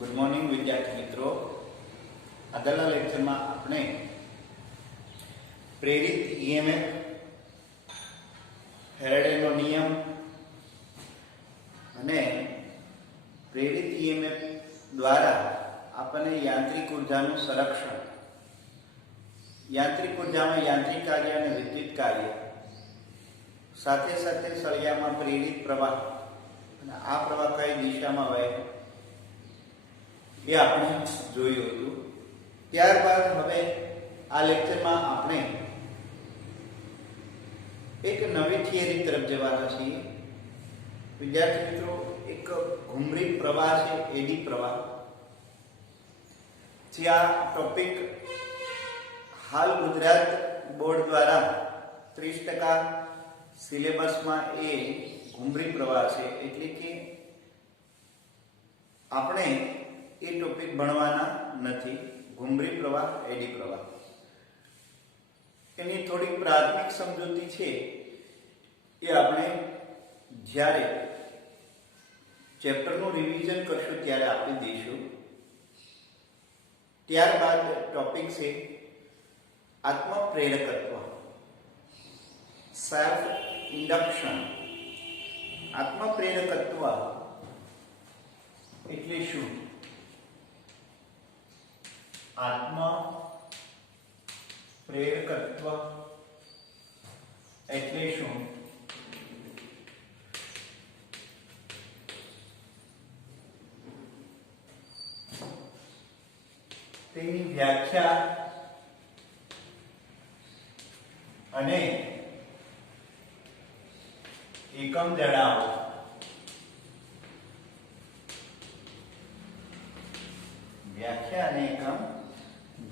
Good morning વિદ્યાર્થી મિત્રો. આગળના લેક્ચરમાં આપણે પ્રેરિત ઈએમએફ, ફેરાડેનો નિયમ અને પ્રેરિત ઈએમએફ દ્વારા આપણને યાંત્રિક ઉર્જાનું સંરક્ષણ, યાંત્રિક ઉર્જામાં યાંત્રિક કાર્ય અને વિદ્યુત કાર્ય, સાથે સાથે સળિયામાં પ્રેરિત પ્રવાહ અને આ પ્રવાહ કઈ દિશામાં વહે એ આપણે જોયું હતું. ત્યારબાદ હવે આ લેક્ચરમાં આપણે એક નવી થિયરી તરફ જવાના છીએ. વિદ્યાર્થી મિત્રો, એક ઘુમરી પ્રવાહ છે, એડી પ્રવાહ, જે આ ટોપિક હાલ ગુજરાત બોર્ડ દ્વારા 30% સિલેબસમાં એ ઘુમરી પ્રવાહ છે, એટલે કે આપણે એ ટોપિક ભણવાના નથી. ઘુમરી પ્રવાહ, એડી પ્રવાહ, એની થોડીક પ્રાથમિક સમજૂતી છે એ આપણે જ્યારે ચેપ્ટરનું રિવિઝન કરશું ત્યારે આપી દઈશું. ત્યારબાદ ટોપિક છે આત્મપ્રેરકત્વ, સેલ્ફ ઇન્ડક્શન. આત્મપ્રેરકત્વ એટલે શું? આત્મપ્રેરકત્વ એટલે શું? તેની વ્યાખ્યા અને એકમ જણાવો. વ્યાખ્યા અને એકમ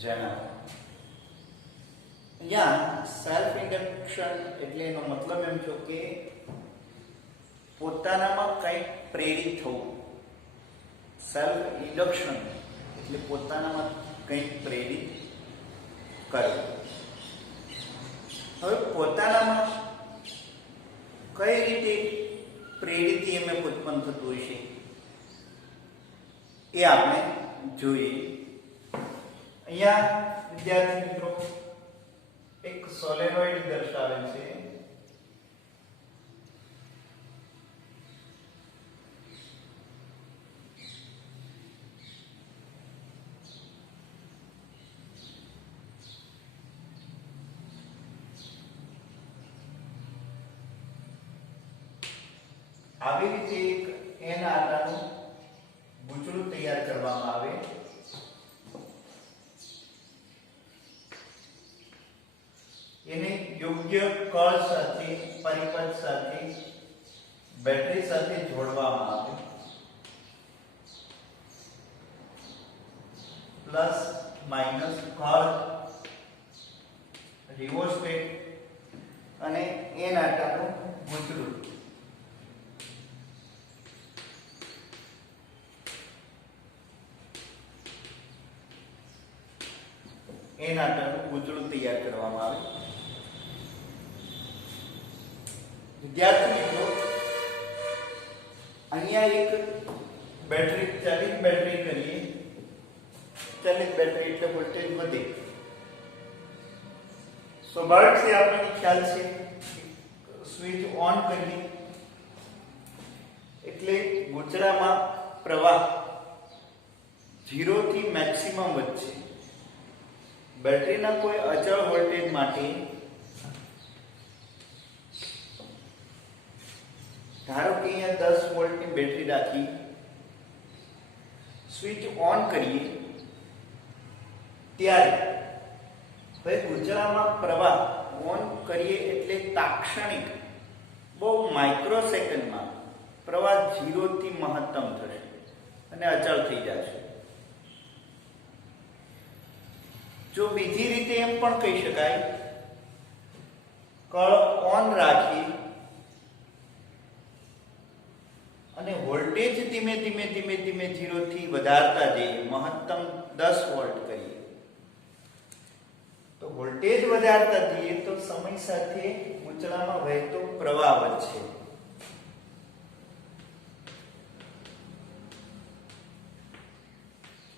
જણાવો. અહીંયા સેલ્ફ ઇન્ડક્શન એટલે એનો મતલબ એમ છો કે પોતાનામાં કંઈક પ્રેરિત થવું. સેલ્ફ ઇન્ડક્શન એટલે પોતાનામાં કંઈક પ્રેરિત કરવું. હવે પોતાનામાં કઈ રીતે પ્રેરિત EMF ઉત્પન્ન થતું હશે એ આપણે જોઈએ. અહીંયા વિદ્યાર્થી મિત્રો એક સોલેનોઇડ દર્શાવેલ છે. આવી રીતે એક એન આકારનું ગૂંચળું તૈયાર કરવામાં આવે. એને યોગ્ય કળ સાથે, પરિપથ સાથે, બેટરી સાથે જોડવામાં આવે. પ્લસ માઇનસ કળ, રિવોસ્ટેટ અને એન આકારનું ગૂંચળું. એન આકારનું ગૂંચળું તૈયાર કરવામાં આવે. વિદ્યાર્થી મિત્રો, અહીંયા એક બેટરી, ચાલિત બેટરી કરીએ. ચાલિત બેટરી એટલે વોલ્ટેજ વધે. સ્વાભાવિક છે, આપણને ખ્યાલ છે. સ્વિચ ઓન કરીએ એટલે ગૂંચળામાં પ્રવાહ 0 થી મેક્સિમમ વધશે. બેટરીના કોઈ અચળ વોલ્ટેજ માટે ધારો કે અહીંયા 10 વોલ્ટની બેટરી રાખી, સ્વિચ ઓન કરીએ ત્યારે હવે ગૂંચળામાં પ્રવાહ ઓન કરીએ એટલે તાત્ક્ષણિક, બહુ માઇક્રોસેકન્ડમાં પ્રવાહ 0 થી મહત્તમ થશે અને અચળ થઈ જશે. જો બીજી રીતે એમ પણ કહી શકાય, કળ ઓન રાખી અને વોલ્ટેજ ધીમે ધીમે 0 થી વધારતા જઈએ, મહત્તમ 10 વોલ્ટ કરીએ, તો વોલ્ટેજ વધારતા જઈએ તો સમય સાથે ગૂંચળામાં વહેતો પ્રવાહ વધશે.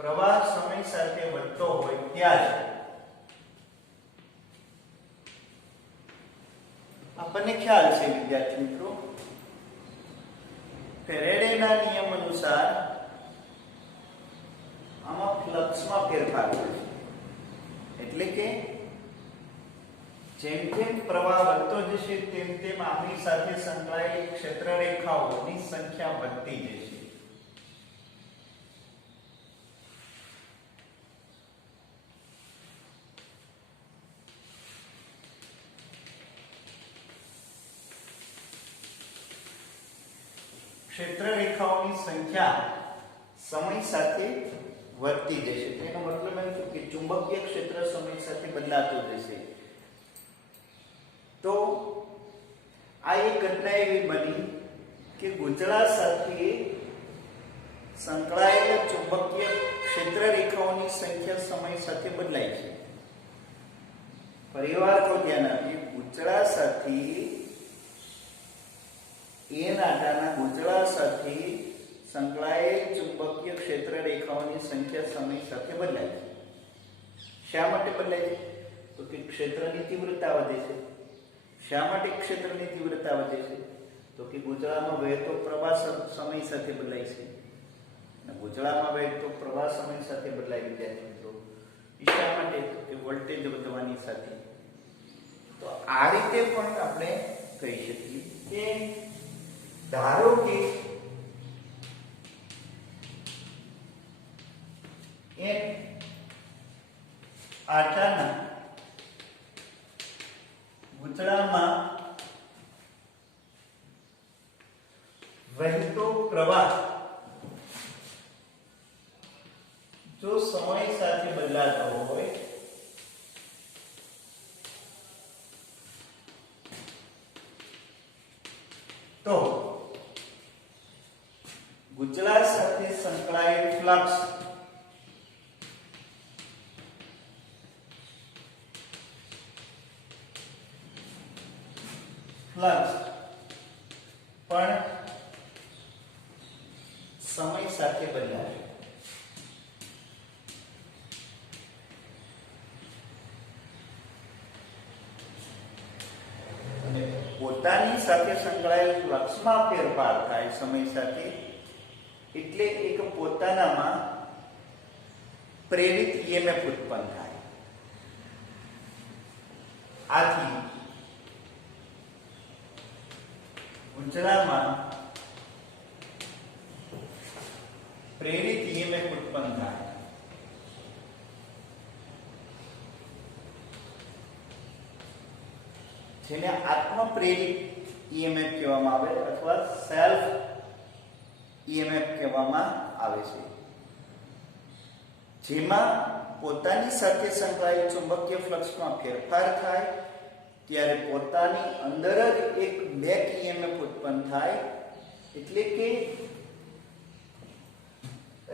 પ્રવાહ સમય સાથે વધતો હોય ત્યારે આપણને ખ્યાલ છે વિદ્યાર્થી મિત્રો, ફેરેડેના નિયમ અનુસાર આમાં ફ્લક્સમાં ફેરફાર થાય છે. એટલે કે જેમ જેમ પ્રવાહ વધતો જશે તેમ તેમ આની સાથે સંકળાયેલી ક્ષેત્રરેખાઓની સંખ્યા વધતી જશે. ક્ષેત્રરેખાઓની સંખ્યા સમય સાથે વધતી જશે. તેનો મતલબ એમ છે કે ચુંબકીય ક્ષેત્ર સમય સાથે બદલાતું જશે. તો આ એક ઘટના એવી બની કે ગુંચળા સાથે સંકળાયેલા ચુંબકીય ક્ષેત્રરેખાઓની સંખ્યા સમય સાથે બદલાય છે. ફરીવાર કહું ધ્યાન આપીએ, ગુંચળા સાથે ગુંચળા સાથે સંકળાયેલ ચુંબકીય ક્ષેત્રરેખાઓની સંખ્યા સમય સાથે બદલાય છે. શા માટે બદલાય છે? તો કે ક્ષેત્રની તીવ્રતા વધે છે. શા માટે ક્ષેત્રની તીવ્રતા વધે છે? તો કે ગુંચળામાં વહેતો પ્રવાહ સમય સાથે બદલાય છે. અને ગુંચળામાં વહેતો પ્રવાહ સમય સાથે બદલાય વિદ્યાર્થી મિત્રો. શા માટે? તો કે વોલ્ટેજ વધવાની સાથે. તો આ રીતે પણ આપણે કહી શકીએ કે ધારો કે એક આટાના ગુંચળામાં વહેતો પ્રવાહ જો સમય સાથે બદલાતો હોય તો ગુંચળા સાથે સંકળાયેલ ફ્લક્સ પણ સમય સાથે બદલાય. અને પોતાની સાથે સંકળાયેલ ફ્લક્સમાં ફેરફાર થાય સમય સાથે, એટલે એક પોતાનામાં પ્રેરિત EMF ઉત્પન્ન થાય. આથી ગુંચળામાં પ્રેરિત EMF ઉત્પન્ન થાય. જેને આત્મપ્રેરિત EMF કહેવામાં આવે અથવા સેલ્ફ EMF કહેવામાં આવે છે. જેમાં પોતાની સાથે સંકળાયેલ ચુંબકીય ફ્લક્સમાં ફેરફાર થાય ત્યારે પોતાની અંદર જ એક બેક EMF ઉત્પન્ન થાય. એટલે કે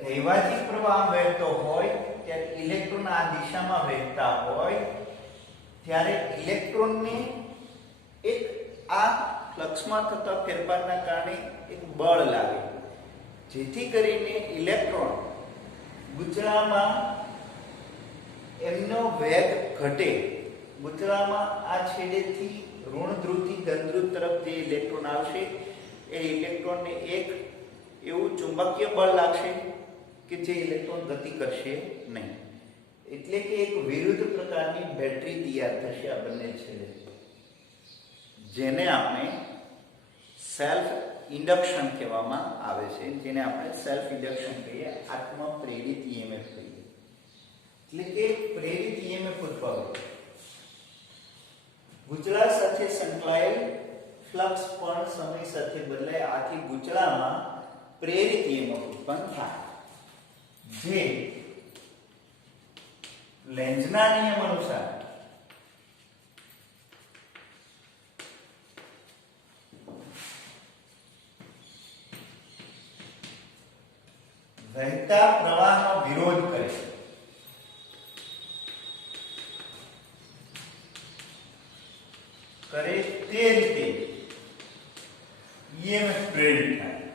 રૈવાજી પ્રવાહ વહેતો હોય ત્યારે ઇલેક્ટ્રોન આ દિશામાં વહેતા હોય ત્યારે ઇલેક્ટ્રોનને એક આ ફ્લક્સમાં થતા ફેરફારના કારણે એક બળ લાગે, જેથી કરીને ઇલેક્ટ્રોન ગુંચળામાં એમનો વેગ ઘટે. ગુંચળામાં આ છેડેથી ઋણ ધ્રુવથી ધન ધ્રુવ તરફ જે ઇલેક્ટ્રોન આવશે એ ઇલેક્ટ્રોનને એક એવું ચુંબકીય બળ લાગશે કે જે ઇલેક્ટ્રોન ગતિ કરશે નહીં. એટલે કે એક વિરુદ્ધ પ્રકારની બેટરી તૈયાર થશે આ બંને છેડે, જેને આપણે સેલ્ફ ઇન્ડક્શન કહેવામાં આવે છે. જેને આપણે સેલ્ફ ઇન્ડક્શન કહીએ, આત્મપ્રેરિત EMF કહીએ. એટલે કે પ્રેરિત EMF ઉત્પન્ન. ગુંચળા સાથે સંકળાયેલ ફ્લક્સ પણ સમય સાથે બદલાય. આથી ગુંચળામાં પ્રેરિત EMF ઉત્પન્ન થાય, જે લેન્ઝના નિયમ અનુસાર વહેતા પ્રવાહનો વિરોધ કરે છે. તે રીતે EMF પ્રેરિત થાય.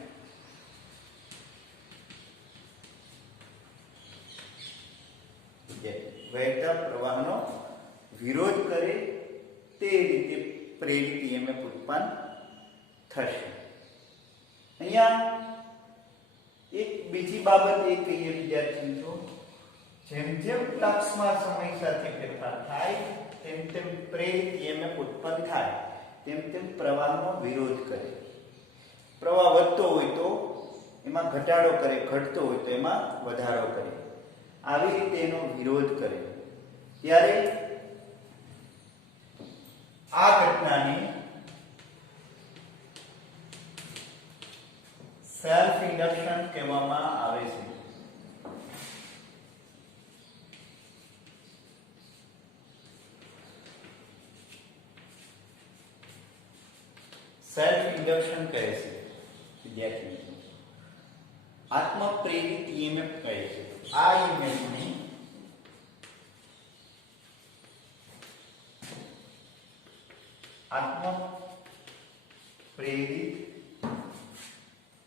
પ્રેરિત EMF ઉત્પન્ન થશે. અહીંયા એક બીજી બાબત એ કહીએ વિદ્યાર્થી મિત્રો, જેમ જેમ ફ્લક્સમાં સમય સાથે ફેરફાર થાય તેમ તેમ પ્રેરિત EMF ઉત્પન્ન થાય તેમ તેમ પ્રવાહનો વિરોધ કરે. પ્રવાહ વધતો હોય તો એમાં ઘટાડો કરે, ઘટતો હોય તો એમાં વધારો કરે, આવી રીતે એનો વિરોધ કરે. ત્યારે આ ઘટનાને સેલ્ફ ઇન્ડક્શન કહેવામાં આવે છે. સેલ્ફ ઇન્ડક્શન કહે છે વિદ્યાર્થી મિત્રો. આત્મપ્રેરિત EMF કહે છે. આ EMF ને આત્મપ્રેરિત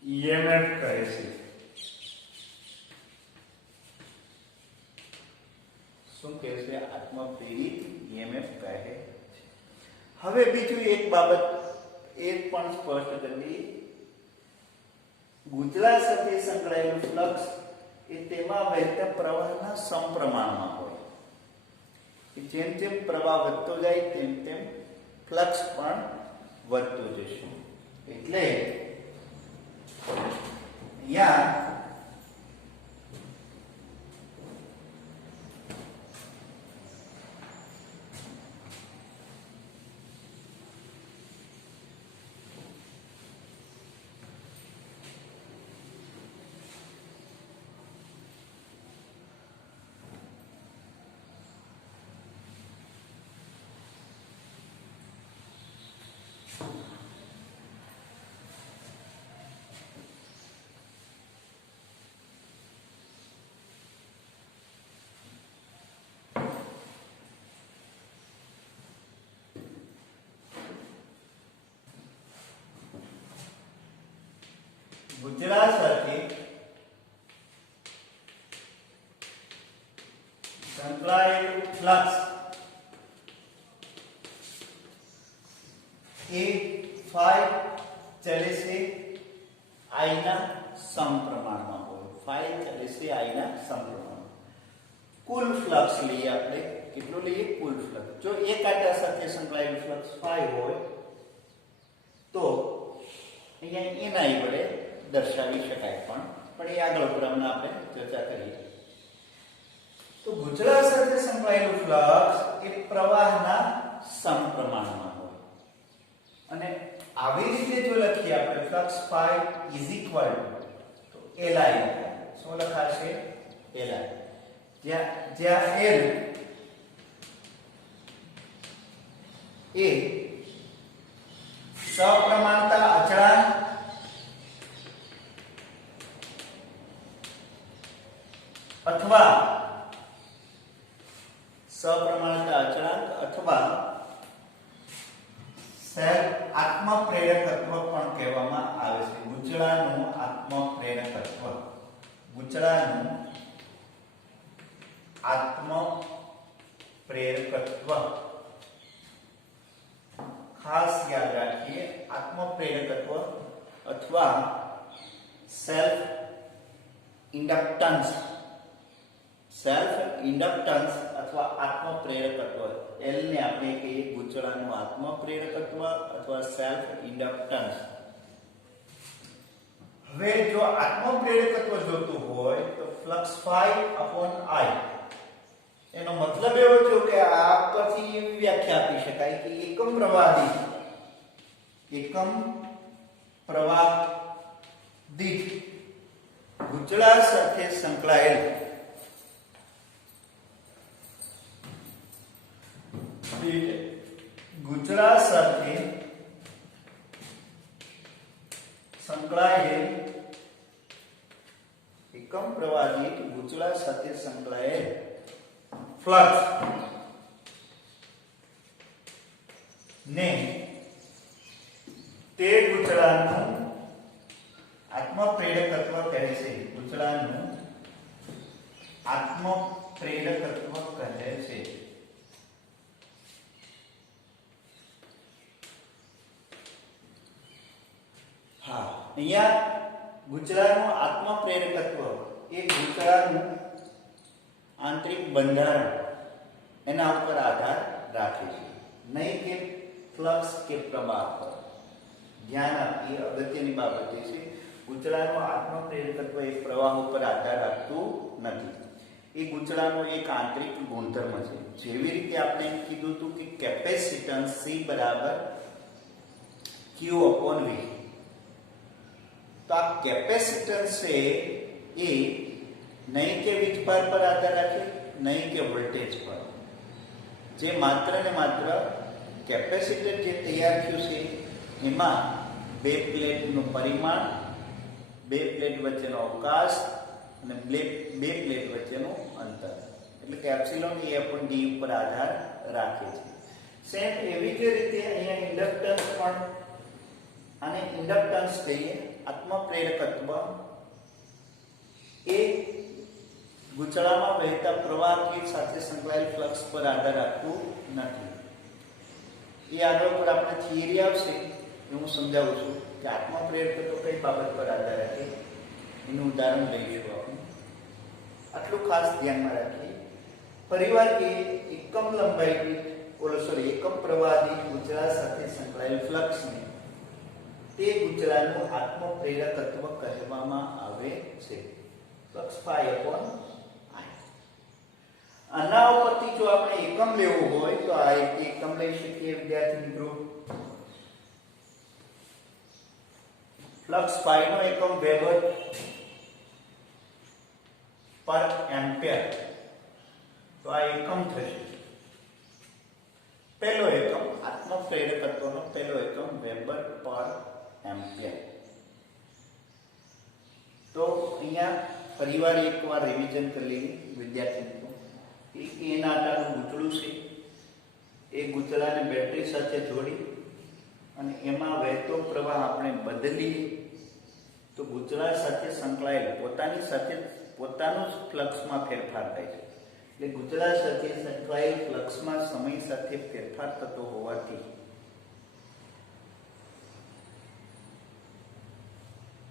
EMF કહે છે. શું કહે છે? આત્મપ્રેરિત EMF કહે છે. હવે બીજું એક બાબત એ પણ સ્પષ્ટ કરવી, ગુંચળા સાથે સંકળાયેલું ફ્લક્સ એ તેમાં વહેતા પ્રવાહના સમપ્રમાણમાં હોય. જેમ જેમ પ્રવાહ વધતો જાય તેમ તેમ ફ્લક્સ પણ વધતું જશે. એટલે અહીંયા ગુંચળા સાથે સંકળાયેલું ફ્લક્સ એ phi ચલે છે I ના સમપ્રમાણમાં હોય. phi ચલે છે I ના સમપ્રમાણમાં. કુલ ફ્લક્સ લઈએ આપણે. કેટલું લઈએ? કુલ ફ્લક્સ. જો એક આંટા સાથે સંકળાયેલું ફ્લક્સ phi હોય તો અહીંયા એના વડે દર્શાવી શકાય, પણ એ આગળ ક્રમમાં આપણે ચર્ચા કરીએ. તો ગુંચળા સાથે સંકળાયેલું ફ્લક્સ એ પ્રવાહના સમપ્રમાણમાં હોય. અને આવી રીતે જો લખીએ આપણે flux phi is equal to Li. શું લખાશે? Li. જ્યાં L એ સપ્રમાણતા અચળાંક અથવા સપ્રમાણતા અચળાંક અથવા સેલ્ફ આત્મપ્રેરકત્વ પણ કહેવામાં આવે છે. ગુંચળાનું આત્મપ્રેરકત્વ. ગુંચળાનું આત્મપ્રેરકત્વ ખાસ યાદ રાખીએ. આત્મપ્રેરકત્વ અથવા સેલ્ફ ઇન્ડક્ટન્સ. સેલ્ફ ઇન્ડક્ટન્સ અથવા આત્મપ્રેરકત્વ. L ને આપણે કહીએ ગુંચળાનું આત્મપ્રેરકત્વ અથવા સેલ્ફ ઇન્ડક્ટન્સ. હવે જો આત્મપ્રેરકત્વ જોતું હોય તો ફ્લક્સ phi upon I. એનો મતલબ એવો છે કે આ પરથી એવી વ્યાખ્યા આપી શકાય કે એકમ પ્રવાહ દીઠ ગુંચળા સાથે સંકળાયેલ ગુંચળા સાથે સંકળાયેલ એકમ પ્રવાહ દીઠ ગુંચળા સાથે સંકળાયેલ ફ્લક્સ ને તે ગુંચળાનું આત્મપ્રેરકત્વ કહે છે. ગુંચળાનું આત્મપ્રેરકત્વ કહે છે. અહીંયા ગુચલાનું આત્મપ્રેરકત્વ એ ગુચલાનું આંતરિક બંધારણ એના ઉપર આધાર રાખે છે, નહીં કે ફ્લક્સ કે પ્રવાહ પર. ધ્યાન આપીએ, અગત્યની બાબત એ છે ગુચલાનું આત્મપ્રેરકત્વ એ પ્રવાહ ઉપર આધાર રાખતું નથી. એ ગુચલાનો એક આંતરિક ગુણધર્મ છે. જેવી રીતે આપણે એમ કીધું હતું કે કેપેસિટન્સ C બરાબર Q upon V. તો આ કેપેસિટન્સ છે એ નહીં કે વીજભાર પર આધાર રાખે, નહીં કે વોલ્ટેજ પર. જે માત્ર ને માત્ર કેપેસિટર જે તૈયાર થયું છે એમાં બે પ્લેટનું પરિમાણ, બે પ્લેટ વચ્ચેનો અવકાશ અને બે પ્લેટ વચ્ચેનું અંતર એટલે કે એપ્સિલોન એ upon d ઉપર આધાર રાખે છે. સેમ એવી જ રીતે અહીંયા ઇન્ડક્ટન્સ પણ, આને ઇન્ડક્ટન્સ કહીએ. આત્મપ્રેરકત્વ એ ગુચલામાં વહેતા પ્રવાહ સાથે સંકળાયેલ ફ્લક્સ પર આધાર રાખતું નથી. એ આગળ પર આપણે થિયરી આવશે હું સમજાવું છું કે આત્મપ્રેરકત્વ કઈ બાબત પર આધાર રાખે, એનું ઉદાહરણ લઈશું આપણે. આટલું ખાસ ધ્યાનમાં રાખીએ. પરિવાર એ એકમ લંબાઈ દીઠ એકમ પ્રવાહ દીઠ ગુચલા સાથે સંકળાયેલ ફ્લક્સને તે ગુચલાનું આત્મપ્રેરકત્વ કહેવામાં આવે છે. Flux phi upon I. આના ઉપરથી જો આપણે એકમ લેવું હોય તો આ એક એકમ લઈ શકીએ વિદ્યાર્થી મિત્રો. ફ્લક્સ phi નો એકમ વેબર પર એમ્પિયર. તો આ એકમ થશે. પહેલો એકમ આત્મપ્રેરકત્વનો પહેલો એકમ વેબર પર એમ્પિયર. તો અહીંયા ફરીવાર એકવાર રિવિઝન કરી લઈએ વિદ્યાર્થી મિત્રો. એક એના આટાનું ગુચળું છે. એ ગુચળાને બેટરી સાથે જોડી અને એમાં વહેતો પ્રવાહ આપણે બદલીએ તો ગુચળા સાથે સંકળાયેલ પોતાનું જ ફ્લક્સમાં ફેરફાર થાય છે. એટલે ગુચળા સાથે સંકળાયેલ ફ્લક્સમાં સમય સાથે ફેરફાર થતો હોવાથી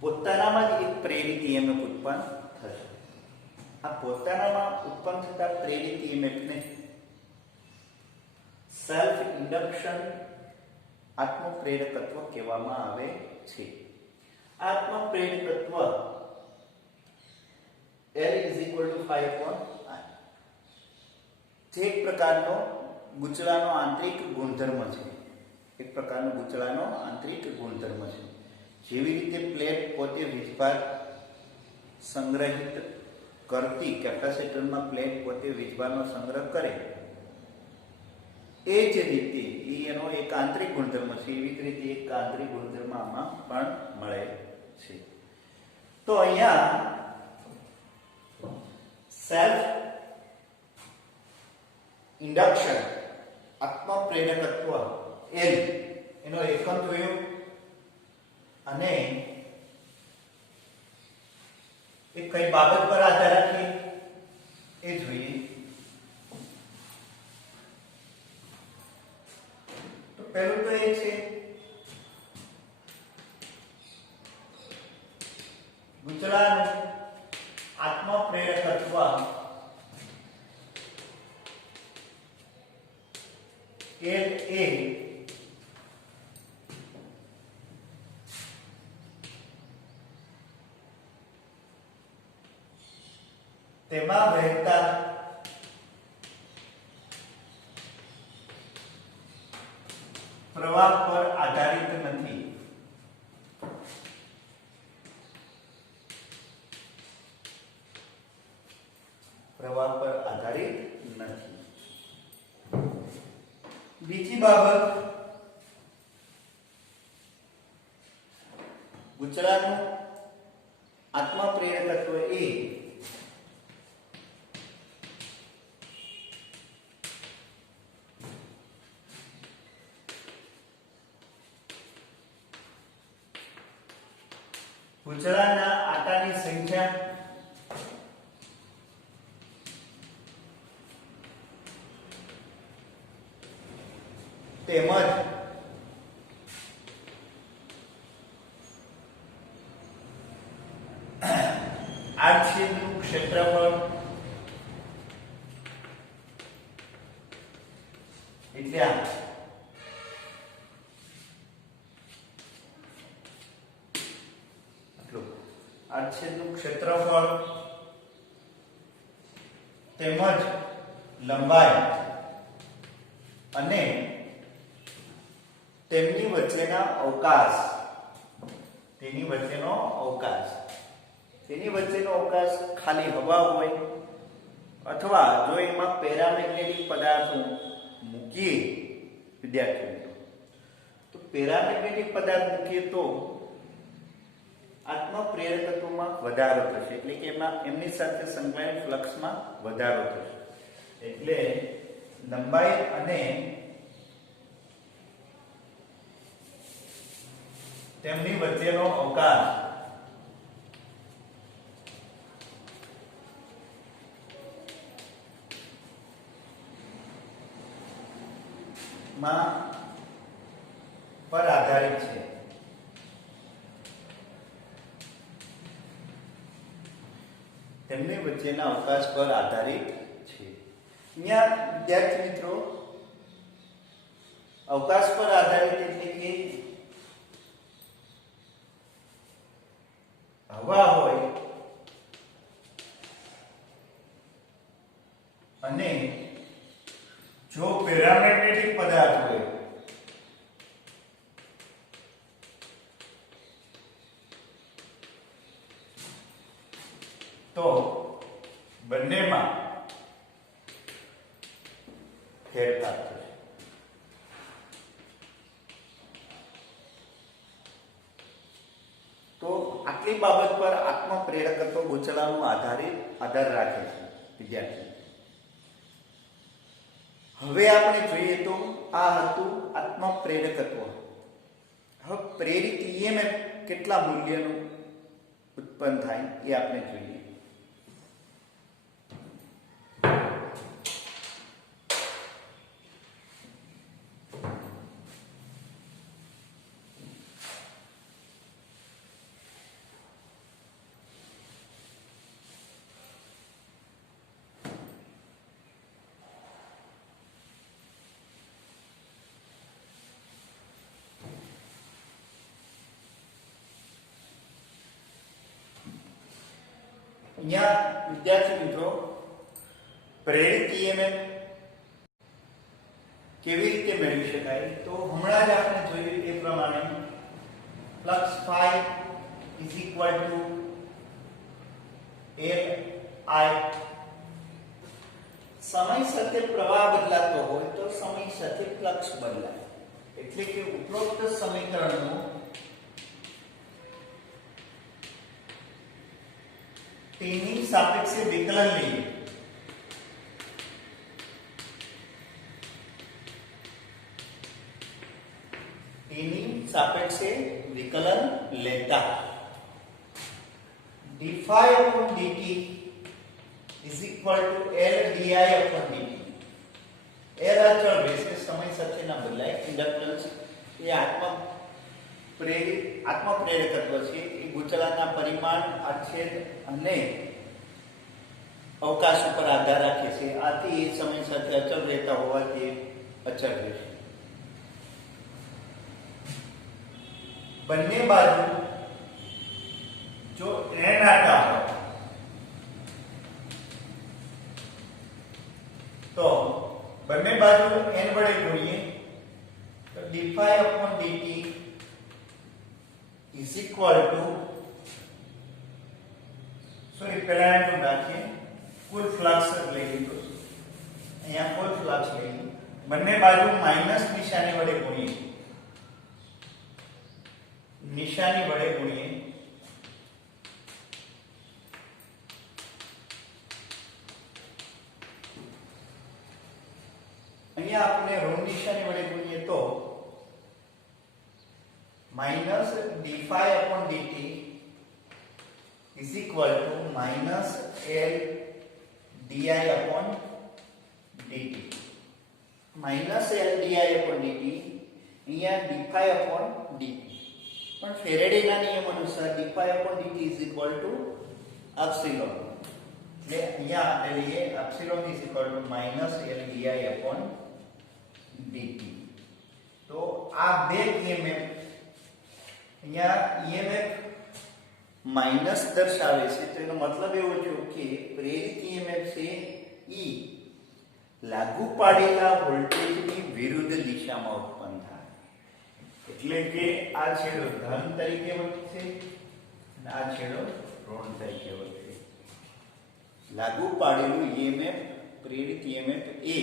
પોતાનામાં જ એક પ્રેરિત EMF ઉત્પન્ન થશે. આ પોતાનામાં ઉત્પન્ન થતા પ્રેરિત EMF ને સેલ્ફ ઇન્ડક્શન આત્મપ્રેરકત્વ કહેવામાં આવે છે. આત્મપ્રેરકત્વ L = phi upon I. જે એક પ્રકારનો ગુચલાનો આંતરિક ગુણધર્મ છે. એક પ્રકારનો ગુચલાનો આંતરિક ગુણધર્મ છે. જેવી રીતે પ્લેટ પોતે વીજભાર સંગ્રહિત કરતી, કેપેસિટરમાં પ્લેટ પોતે વીજભારનો સંગ્રહ કરે એ જ રીતે એનો એક આંતરિક ગુણધર્મ છે. એવી જ રીતે એક આંતરિક ગુણધર્મ આમાં પણ મળે છે. તો અહીંયા સેલ્ફ ઇન્ડક્શન આત્મપ્રેરકત્વ L એનો એકમ જોયો અને એ કઈ બાબત પર આધાર રાખે એ જોઈએ. તો પહેલું તો એ છે ગુચલાનું આત્મપ્રેરકત્વ L એ તેમાં વહેતા પ્રવાહ પર આધારિત નથી. પ્રવાહ પર આધારિત નથી. બીજી બાબત, ગુચલાનું આત્મપ્રેરકત્વ એ ગુચલાના આટાની સંખ્યા તેમજ આડછેદનું ક્ષેત્રફળ એટલે આટલું આડછેદનું ક્ષેત્રફળ તેમજ લંબાઈ અને તેમની વચ્ચેના અવકાશ તેની વચ્ચેનો અવકાશ ખાલી હવા હોય અથવા જો એમાં પેરામેગ્નેટિક પદાર્થો મૂકીએ વિદ્યાર્થી મિત્રો તો પેરામેગ્નેટિક પદાર્થ મૂકીએ તો આત્મપ્રેરકત્વમાં વધારો થશે એટલે કે એમની સાથે સંકળાયેલ ફ્લક્સમાં વધારો થશે એટલે લંબાઈ અને તેમની વચ્ચેનો અવકાશ પર આધારિત છે. તેમની વચ્ચેના અવકાશ પર આધારિત છે. અહીંયા વિદ્યાર્થી મિત્રો અવકાશ પર આધારિત એટલે કે હવા હોય અને જો પેરામેગ્નેટિક પદાર્થ હોય તો બંનેમાં ફેરફાર થશે. તો આટલી બાબત પર આત્મપ્રેરકત્વ ગોચલાનું આધાર રાખે છે વિદ્યાર્થી. હવે આપણે જોઈએ તો આ હતું આત્મપ્રેરકત્વ. હવે પ્રેરિત ઈએમએફ કેટલા મૂલ્યનું ઉત્પન્ન થાય એ આપણે જોઈએ. અહીંયા વિદ્યાર્થી મિત્રો પ્રેરિત ઈએમએફ કેવી રીતે મેળવી શકાય તો હમણાં જ આપણે જોયું એ પ્રમાણે flux phi is equal to Li. સમય સાથે પ્રવાહ બદલાતો હોય તો સમય સાથે ફ્લક્સ બદલાય એટલે કે ઉપરોક્ત સમીકરણનો તેની સાપેક્ષે વિકલન લઈએ. તેની સાપેક્ષે વિકલન લેતા d phi upon dt is equal to L di upon dt. L અચળ રહેશે, સમય સાથે ના બદલાય. ઇન્ડક્ટન્સ એ આત્મપ્રેરકત્વ છે. એ ગૂંચળાના પરિમાણ, આડછેદ અને અવકાશ ઉપર આધાર રાખે છે. આથી એ સમય સાથે અચળ રહેતા હોવાથી અચળ રહેશે. બંને બાજુ જો n આટા હોય તો બંને બાજુ n વડે ગુણીએ તો d phi upon dt is equal to પહેલા એમ રાખીએ કુલ ફ્લક્સ લઈ લીધો. અહીંયા કુલ ફ્લક્સ લઈ બંને બાજુ માઈનસ નિશાની વડે ગુણીએ. નિશાની વડે ગુણીએ અહીંયા આપણે ઋણ નિશાની વડે ગુણીએ તો minus d phi upon dt is equal to minus L di upon dt. minus L di upon dt અહીંયા d phi upon dt. પણ ફેરેડેના નિયમ અનુસાર d phi upon dt is equal to epsilon એટલે અહીંયા આપણે લઈએ epsilon is equal to minus L di upon dt. તો આ બે EMF અહીંયા EMF માઈનસ દર્શાવે છે, તો એનો મતલબ એવો છે કે પ્રેરિત EMF છે E લાગુ પાડેલા વોલ્ટેજની વિરુદ્ધ દિશામાં ઉત્પન્ન થાય, એટલે કે આ છેડો ધન તરીકે વર્તશે અને આ છેડો ઋણ તરીકે વર્તશે. લાગુ પાડેલું EMF પ્રેરિત EMF એ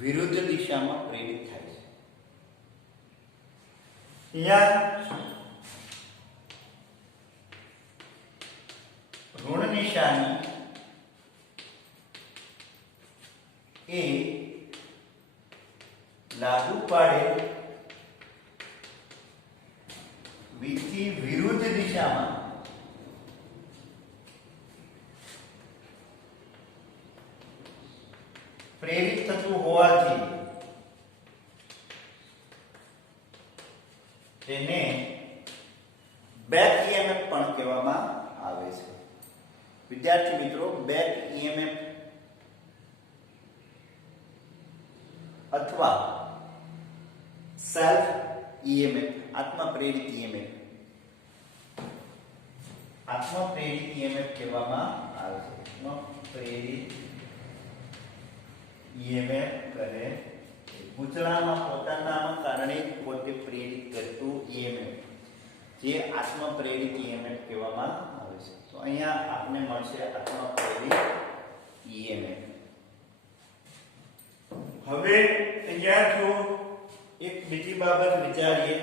વિરુદ્ધ દિશામાં પ્રેરિત થાય છે. અહીંયા ઋણ નિશાની એ લાગુ પાડેલ V થી વિરુદ્ધ દિશામાં પ્રેરિત થતું હોવાથી તેને બેક EMF પણ કહેવામાં આવે છે. વિદ્યાર્થી મિત્રો, બેક EMF અથવા સેલ્ફ EMF આત્મ પ્રેરિત EMF કહેવામાં આવે છે. પ્રેરિત EMF કરે ગૂંચળામાં પોતાના કારણે પોતે પ્રેરિત કરતું EMF જે આત્મ પ્રેરિત EMF કહેવામાં આવે છે. તો અહીંયા આપને મળશે આત્મ પ્રેરિત EMF. હવે અહીંયા જો એક બીજી બાબત વિચારીએ,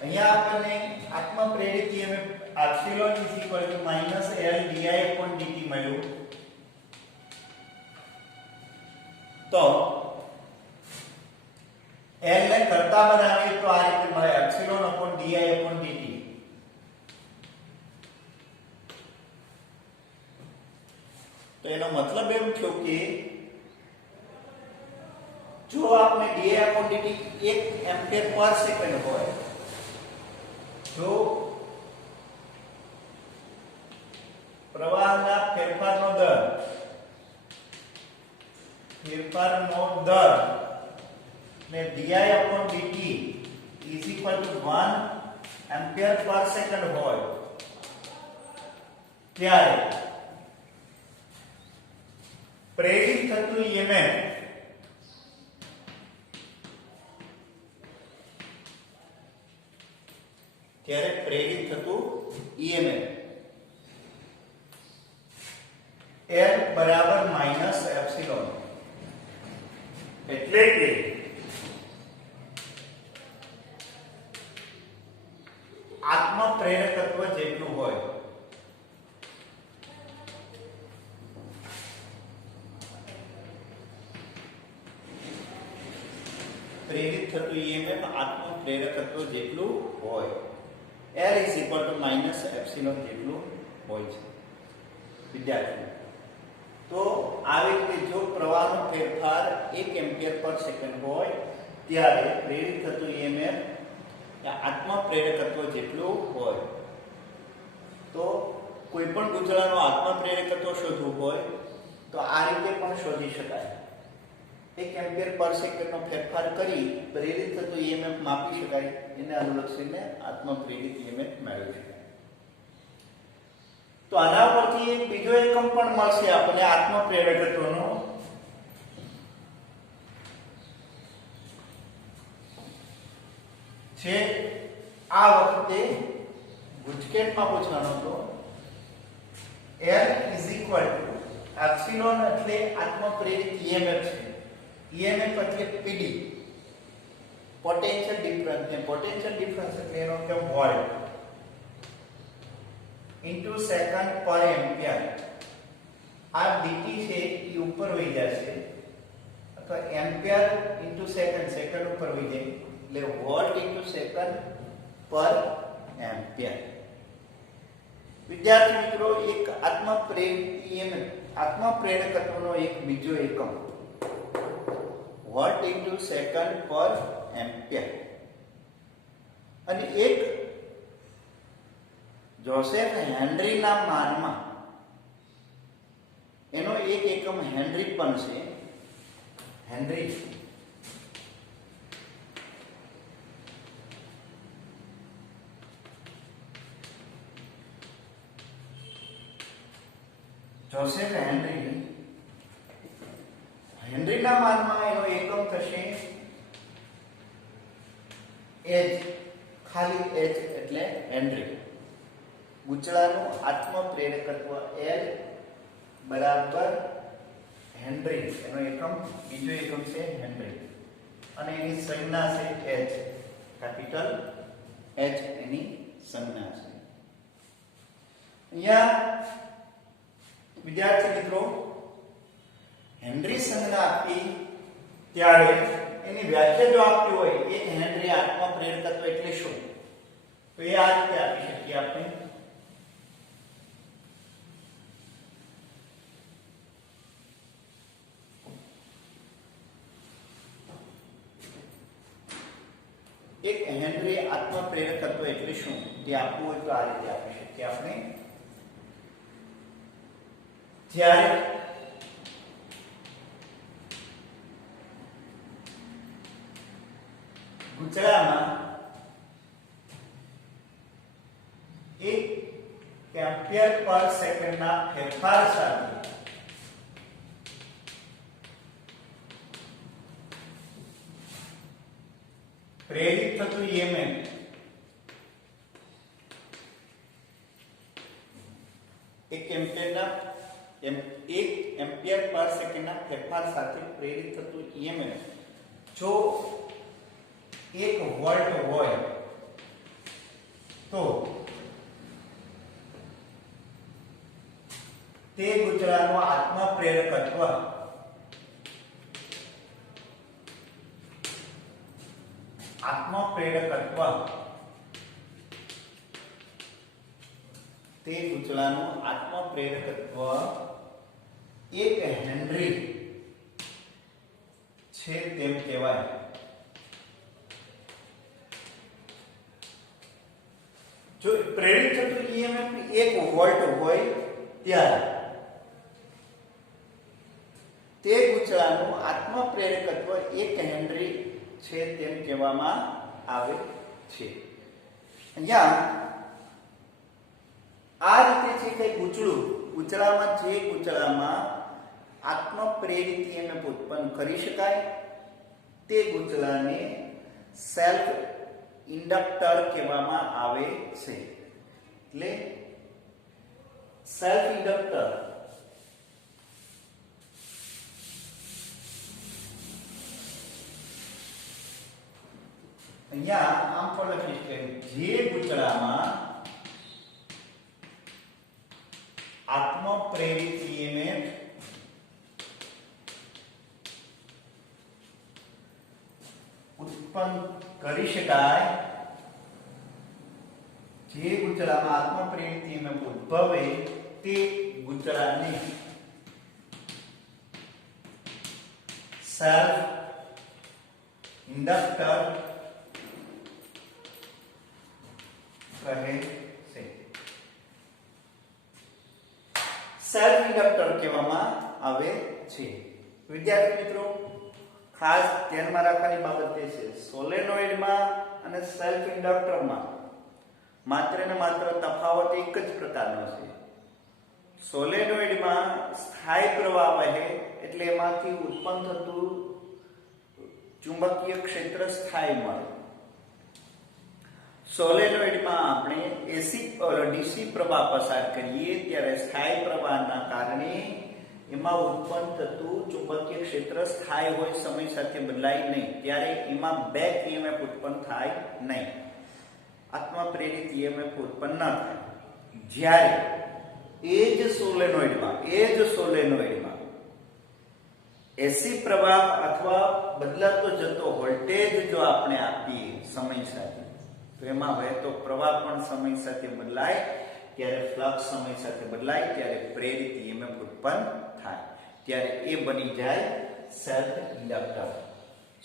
અહીંયા આપણને આત્મ પ્રેરિત EMF epsilon is equal to minus L di upon dt મળ્યું. તો L ને કરતા બનાવીએ તો આ રીતે મળે epsilon upon di upon dt. તો એનો મતલબ એમ થયો કે જો આપણે di upon dt 1 એમ્પિયર પર સેકન્ડ હોય, જો પ્રવાહના ફેરફારનો દર ને di upon dt is equal to 1 ampere પર સેકન્ડ હોય ત્યારે પ્રેરિત થતું EMF L બરાબર માઈનસ એપ્સિલોન, એટલે કે આત્મ પ્રેરકત્વ જેટલું હોય. પ્રેરિત થતું EMF આત્મ પ્રેરકત્વ જેટલું હોય. L is equal to minus epsilon જેટલું હોય છે. વિદ્યાર્થી, તો આવી રીતે જો પ્રવાહનો ફેરફાર 1 એમ્પિયર પર સેકન્ડ હોય ત્યારે પ્રેરિત થતું EMF આત્મ પ્રેરકત્વ જેટલું હોય. તો કોઈ પણ ગૂંચળાનો આત્મ પ્રેરકત્વ શોધવું હોય તો આ રીતે પણ શોધી શકાય. 1 એમ્પિયર પર સેકન્ડનો ફેરફાર કરી પ્રેરિત થતું EMF માપી શકાય, એને અનુલક્ષીને આત્મ પ્રેરિત EMF મેળવી શકાય. તો આના પરથી એક બીજો એકમ પણ મળશે આપણને આત્મ પ્રેરકત્વનો. છે આ વખતે ગુજકેટમાં પૂછવાનો હતો. L is equal to epsilon એટલે આત્મ પ્રેરિત EMF છે. EMF એટલે PD, પોટેન્શિયલ ડિફરન્સ. ને પોટેન્શિયલ ડિફરન્સ એટલે એનો કે વોલ્ટ ઇન્ટુ સેકન્ડ પર એમ્પિયર. આ dt છે એ ઉપર વહી જશે અથવા એમ્પિયર ઇન્ટુ સેકન્ડ ઉપર વહી જાય એટલે વોલ્ટ ઇન્ટુ સેકન્ડ પર એમ્પિયર. વિદ્યાર્થી મિત્રો, એક આત્મપ્રેરકત્વનો એક બીજો એકમ વોટ ઇન્ટુ સેકન્ડ પર એમ્પિયર, અને એક જોસેફ હેનરીના માનમાં એનો એક એકમ હેનરી પણ છે. હેનરી જોસેફ હેનરીના માનમાં એનો એકમ થશે એચ, ખાલી એચ એટલે હેનરી. ગુચળાનું આત્મપ્રેરકત્વ એલ બરાબર હેનરી, એનો એકમ બીજો એકમ છે હેનરી, અને એની સંજ્ઞા છે એચ, કેપિટલ એચ એની સંજ્ઞા છે. અહીંયા વિદ્યાર્થી મિત્રો, હેનરી સંજ્ઞા આપી ત્યારે એની વ્યાખ્યા જો આપી હોય એક હેનરી આત્મપ્રેરકત્વ એટલે શું, તો એ આ રીતે આપી શકીએ આપણે. એક હેનરી આત્મપ્રેરકત્વ એટલે શું તે આપવું હોય તો આ રીતે આપી શકીએ આપણે. જ્યારે ગુચળામાં 1 એમ્પિયર પર સેકન્ડના ફેરફાર સાથે પ્રેરિત થતું EMF 1 એમ્પિયર પર સેકન્ડના ફેરફાર સાથે પ્રેરિત થતું EMF જો 1 વોલ્ટ હોય તો તે ગુચળાનું આત્મપ્રેરકત્વ તે ગુચળાનું આત્મપ્રેરકત્વ 1 હેનરી છે તેમ કહેવાય. જો પ્રેરિત થતું EMF 1 વોલ્ટ હોય ત્યારે તે ગુચળાનું આત્મપ્રેરકત્વ 1 હેનરી છે તેમ કહેવામાં આવે છે. અહીંયા આ રીતે છે કે ગુચળામાં આત્મપ્રેરિત EMF ઉત્પન્ન કરી શકાય તે ગુચળાને સેલ્ફ ઇન્ડક્ટર કહેવામાં આવે છે. એટલે સેલ્ફ ઇન્ડક્ટર અહીંયા આમ પણ લખીશ કે જે ગુચળામાં આત્મપ્રેરિત EMF ઉત્પન્ન કરી શકાય, જે ગુચળામાં આત્મપ્રેરિત EMF ઉદ્ભવે તે ગુચળાને સેલ્ફ ઇન્ડક્ટર કહે છે. સેલ્ફ ઇન્ડક્ટર કહેવામાં આવે છે. વિદ્યાર્થી મિત્રો, ખાસ ધ્યાનમાં રાખવાની બાબત એ છે સોલેનોઇડમાં અને સેલ્ફ ઇન્ડક્ટરમાં માત્ર ને માત્ર તફાવત એક જ પ્રકારનો છે. સોલેનોઇડમાં સ્થાયી પ્રવાહ વહે એટલે એમાંથી ઉત્પન્ન થતું ચુંબકીય ક્ષેત્ર સ્થાયી મળે. સોલેનોઇડમાં આપણે ડીસી પ્રવાહ પસાર કરીએ ત્યારે સ્થાયી પ્રવાહના કારણે એમાં ઉત્પન્ન થતું ચુંબકીય ક્ષેત્ર સ્થાયી હોય, સમય સાથે બદલાય નહીં, ત્યારે એમાં બેક EMF ઉત્પન્ન થાય નહીં, આત્મપ્રેરિત EMF ઉત્પન્ન ન થાય. જ્યારે એ જ સોલેનોઇડમાં એસી પ્રવાહ અથવા બદલાતો જતો વોલ્ટેજ જો આપણે આપીએ સમય સાથે તો એમાં વહેતો પ્રવાહ પણ સમય સાથે બદલાય ત્યારે ફ્લક્સ સમય સાથે બદલાય ત્યારે પ્રેરિત EMF ઉત્પન્ન થાય ત્યારે એ બની જાય સેલ્ફ ઇન્ડક્ટર.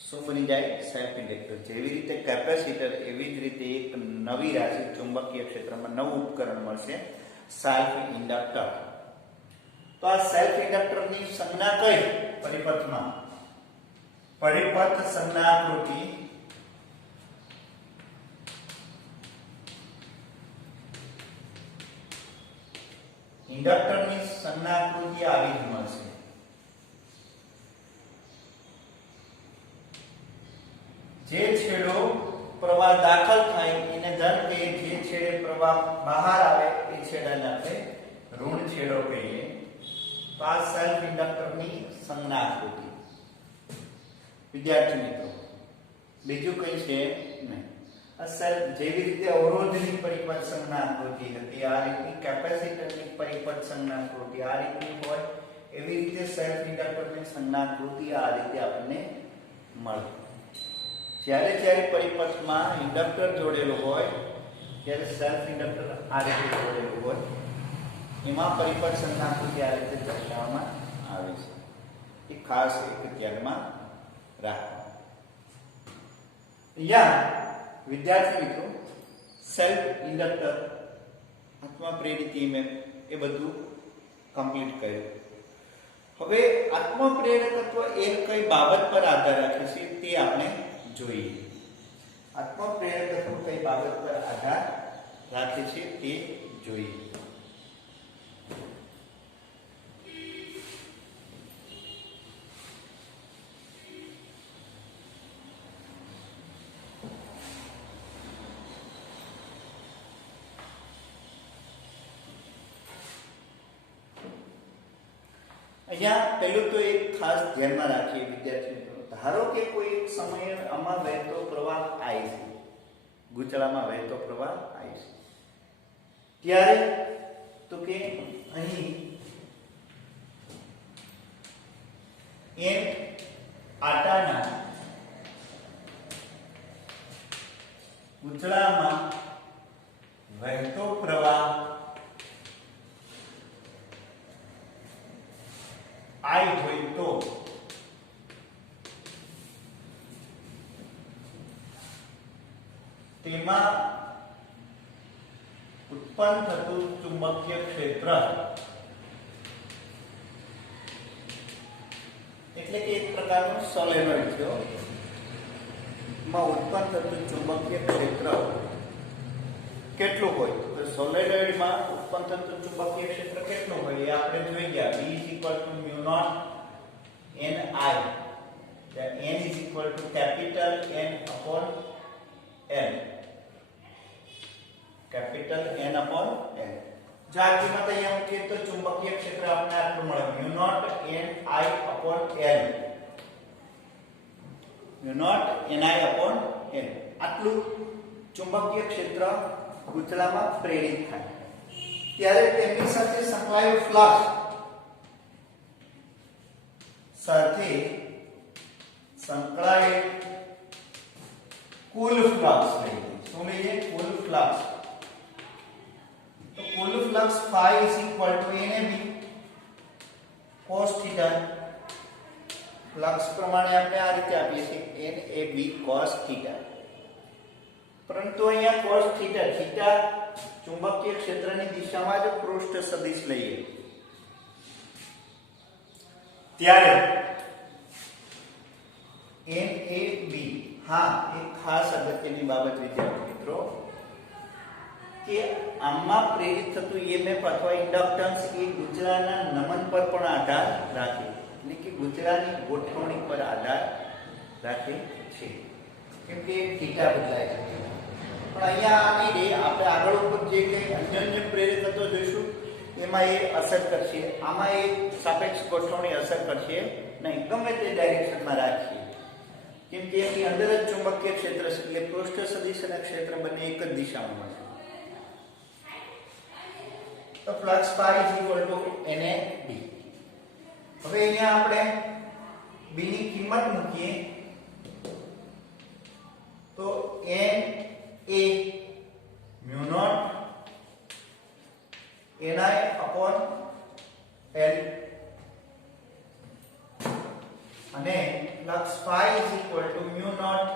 શું બની જાય? Self inductor. જેવી રીતે કેપેસિટર એવી જ રીતે એક નવી રાશિ ચુંબકીય ક્ષેત્રમાં નવું ઉપકરણ મળશે, સેલ્ફ ઇન્ડક્ટર. તો આ સેલ્ફ ઇન્ડક્ટરની સંજ્ઞા કઈ? પરિપથમાં પરિપથ સંજ્ઞાકૃતિ ઇન્ડક્ટરની સંજ્ઞાકૃતિ આવી જ મળશે. જે છેડો પ્રવાહ દાખલ થાય એને ધન કહીએ, જે છેડે પ્રવાહ બહાર આવે એ છેડાને આપણે ઋણ છેડો કહીએ. તો આ સેલ્ફ ઇન્ડક્ટરની સંજ્ઞાકૃતિ. વિદ્યાર્થી મિત્રો, બીજું કઈ છે નહીં. આ સેલ્ફ જેવી રીતે અવરોધની પરિપથ સંજ્ઞાકૃતિ હતી, આ રીતની કેપેસિટરની પરિપથ સંજ્ઞાકૃતિ આ રીતની હોય, એવી રીતે સેલ્ફ ઇન્ડક્ટરની સંજ્ઞાકૃતિ આ રીતે આપણને મળે. જ્યારે જ્યારે પરિપથમાં ઇન્ડક્ટર જોડેલું હોય ત્યારે સેલ્ફ ઇન્ડક્ટર આ રીતે જોડેલું હોય, એમાં પરિપથ સંજ્ઞાકૃતિ આ રીતે દર્શાવવામાં આવે છે. એ ખાસ એક ધ્યાનમાં રાખો. અહીંયા વિદ્યાર્થી મિત્રો, સેલ્ફ ઇન્ડક્ટર, આત્મા પ્રેરિત EMF એ બધું કમ્પ્લીટ કર્યું. હવે આત્મા પ્રેરકત્વ એ કઈ બાબત પર આધાર રાખે છે તે આપણે જોઈએ. આત્મા પ્રેરકત્વ કઈ બાબત પર આધાર રાખે છે તે જોઈએ. અહીંયા પહેલું તો એક ખાસ ધ્યાનમાં રાખીએ વિદ્યાર્થી મિત્રો, ધારો કે કોઈ એક સમયે આમાં વહેતો પ્રવાહ I છે, ગૂંચળામાં વહેતો પ્રવાહ I છે, ત્યારે તો કે અહીં n આટાના ગૂંચળામાં વહેતો પ્રવાહ I હોય તો તેમાં ઉત્પન્ન થતું ચુંબકીય ક્ષેત્ર એટલે કે એક પ્રકારનું સોલેનોઇડ છે. માં ઉત્પન્ન થતું ચુંબકીય ક્ષેત્ર કેટલું હોય? તો સોલેનોઇડમાં ઉત્પન્ન થતું ચુંબકીય ક્ષેત્ર કેટલું હોય એ આપણે જોઈ ગયા. B = μ0 NI. Then N = capital N upon L. Capital N upon L. જો આ કિંમત અહીંયા મૂકીએ તો ચુંબકીય ક્ષેત્ર આપણને આટલું મળે, μ0 NI upon L. μ0 NI upon L. આટલું ચુંબકીય ક્ષેત્ર ગૂંચળામાં પ્રેરિત થાય ત્યારે તેની સાથે સંકળાયેલ ફ્લક્સ સાથે સંકળાયેલ કુલ ફ્લક્સ લઈએ. શું લઈએ? કુલ ફ્લક્સ. તો કુલ flux phi = NAB cos θ. Flux પ્રમાણે આપણે આ રીતે આપીએ છીએ NAB cos θ. પરંતુ અહીંયા cos θ ચુંબકીય ક્ષેત્રની દિશામાં જ પૃષ્ઠ સદિશ લઈએ ત્યારે NAB. હા, એક ખાસ અગત્યની બાબત વિદ્યાર્થી મિત્રો કે આમાં પ્રેરિત થતું EMF અથવા ઇન્ડક્ટન્સ એ ગૂંચળાના નમન પર પણ આધાર રાખે, એટલે કે ગૂંચળાની ગોઠવણી પર આધાર રાખે છે, કેમ કે થીટા બદલાય છે. પણ અહીંયા આની રે આપણે આગળ ઉપર જે કંઈ અન્ય પ્રેરિત થતો જોઈશું એમાં એ અસર કરશે, આમાં એ સાપેક્ષ ગોઠવણી અસર કરશે નહીં, ગમે તે ડાયરેક્શનમાં રાખીએ, કેમ કે એની અંદર જ ચુંબકીય ક્ષેત્ર છે એટલે પૃષ્ઠ સદિશ અને ક્ષેત્ર બંને એક જ દિશામાં છે. તો ફ્લક્સ phi = NAB. હવે અહીંયા આપણે B ની કિંમત મૂકીએ તો N A μ0 ni upon L અને flux phi is equal to mu naught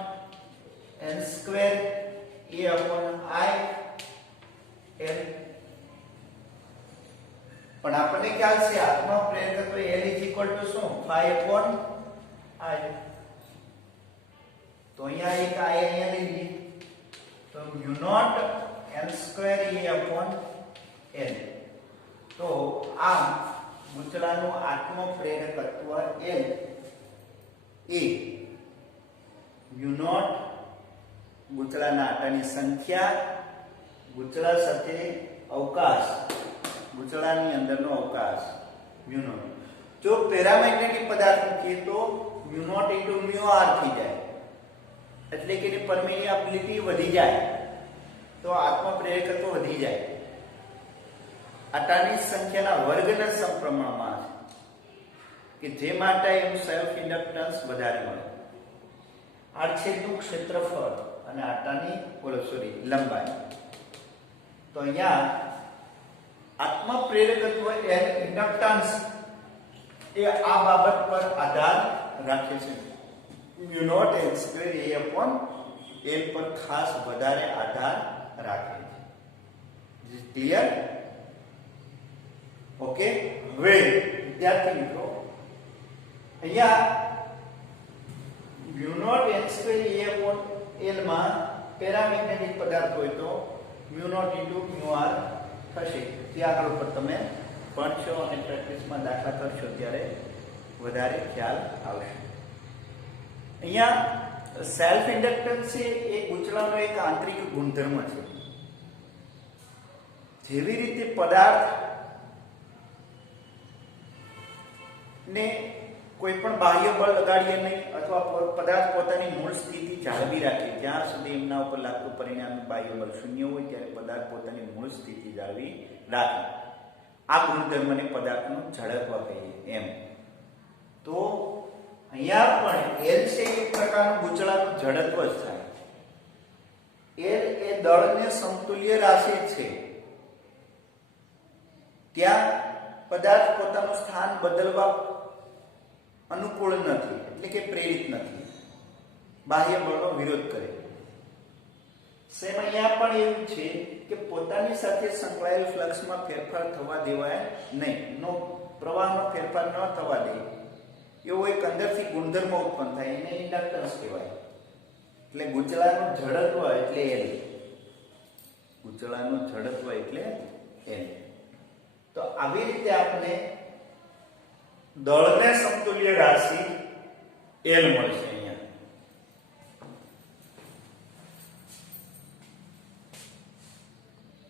n square A upon I L. પણ આપણને ખ્યાલ છે આત્મા પ્રેરકત્વ L is equal to શું phi upon I. તો અહીંયા એક I અહીંયા લઈ લઈએ તો mu naught n square A upon L. તો આમ ગુચલાનું આત્મ પ્રેરકત્વ L એ mu naught ગુચલાના આટાની સંખ્યા ગુચલા સાથે અવકાશ ગુચલાની અંદરનો અવકાશ mu naught. જો પેરામેગ્નેટિક પદાર્થ મૂકીએ તો mu naught into mu r થઈ જાય એટલે કે એની પરમિએબિલિટી વધી જાય તો આત્મ પ્રેરકત્વ વધી જાય. આટાની સંખ્યાના વર્ગના સમપ્રમાણમાં કે જે માટે એનું સેલ્ફ ઇન્ડક્ટન્સ વધારે મળે. આડછેદનું ક્ષેત્રફળ અને આટાની લંબાઈ. તો અહીંયા આત્મ પ્રેરકત્વ એન ઇન્ડક્ટન્સ એ આ બાબત પર આધાર રાખે છે. mu naught n square A upon L પર ખાસ વધારે આધાર રાખે છે. Is clear? ઓકે. હવે વિદ્યાર્થી મિત્રો અહીંયા mu naught n square A upon L માં પેરામેગ્નેટિક પદાર્થ હોય તો mu naught into mu r થશે. તે આગળ ઉપર તમે ભણશો અને પ્રેક્ટિસમાં દાખલા કરશો ત્યારે વધારે ખ્યાલ આવશે. અહીંયા સેલ્ફ ઇન્ડક્ટન્સ છે એ ગુચલાનો એક આંતરિક ગુણધર્મ છે. જેવી રીતે પદાર્થ ને કોઈ પણ બાહ્ય બળ લગાડીએ નહીં અથવા પદાર્થ પોતાની મૂળ સ્થિતિ જાળવી રાખે જ્યાં સુધી એમના ઉપર લાગતું પરિણામ બાહ્ય બળ શૂન્ય હોય ત્યારે પદાર્થ પોતાની મૂળ સ્થિતિ જાળવી રાખે. આ ગુણધર્મને પદાર્થનું ઝડપ કહીએ એમ. તો અહીંયા પણ L છે એક પ્રકારનું ગુચલાનું જડત્વ જ થાય. L એ દળને સમતુલ્ય રાશિ છે. ત્યાં પદાર્થ પોતાનું સ્થાન બદલવા અનુકૂળ નથી એટલે કે પ્રેરિત નથી. બાહ્ય બળનો વિરોધ કરે. સેમ અહીંયા પણ એવું છે કે પોતાની સાથે સંકળાયેલ ફ્લક્સમાં ફેરફાર થવા દેવાય નહીં. નો પ્રવાહમાં ફેરફાર ન થવા દે એવો એક અંદરથી ગુણધર્મ ઉત્પન્ન થાય એને ઇન્ડક્ટન્સ કહેવાય. એટલે ગુચલાનું જડત્વ એટલે L. ગુચલાનું જડત્વ એટલે L. તો આવી રીતે આપણે દળને સમતુલ્ય રાશિ L મળશે અહીંયા.